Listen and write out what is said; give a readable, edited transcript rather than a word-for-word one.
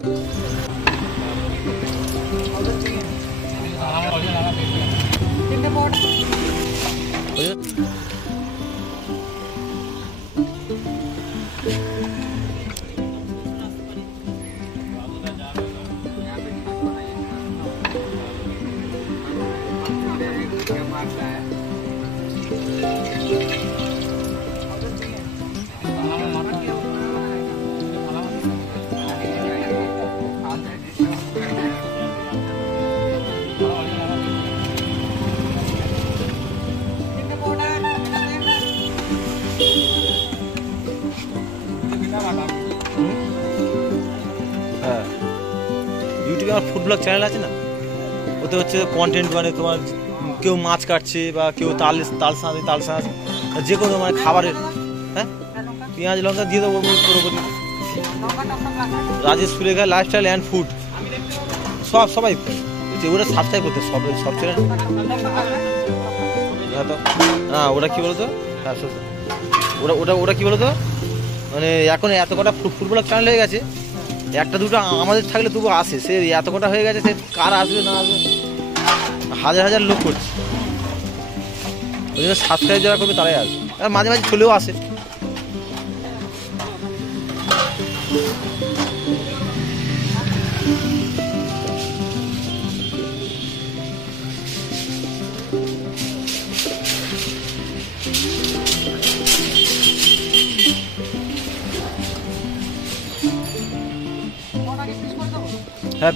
হ্যাঁ, ইউটিউবে আমার ফুড ব্লগ চ্যানেল আছে না, ওতে হচ্ছে কন্টেন্ট, মানে তোমার কেউ মাছ কাটছে বা কেউ তাল শাঁস যে কোনো মানে খাবারের, হ্যাঁ পেঁয়াজ লঙ্কা দিয়ে দেবো পুরোপুরি। Rajesh Sulekha lifestyle and food সবাই ওটা সাবস্ক্রাইব করতে সব চ্যানেল। হ্যাঁ তো হ্যাঁ, ওটা কী বলতো, হ্যাঁ ওটা কী বলতো, মানে এখন এত কটা ফুড ব্লগ চ্যানেল হয়ে গেছে, একটা দুটো আমাদের থাকলে তবু আসে, সে এত কটা হয়ে গেছে, সে কার আসবে না আসবে, হাজার হাজার লোক করছে। ওই জন্য সাবস্ক্রাইব যারা করবে তারাই আসবে, আর মাঝে মাঝে চলেও আসে। হ্যাঁ,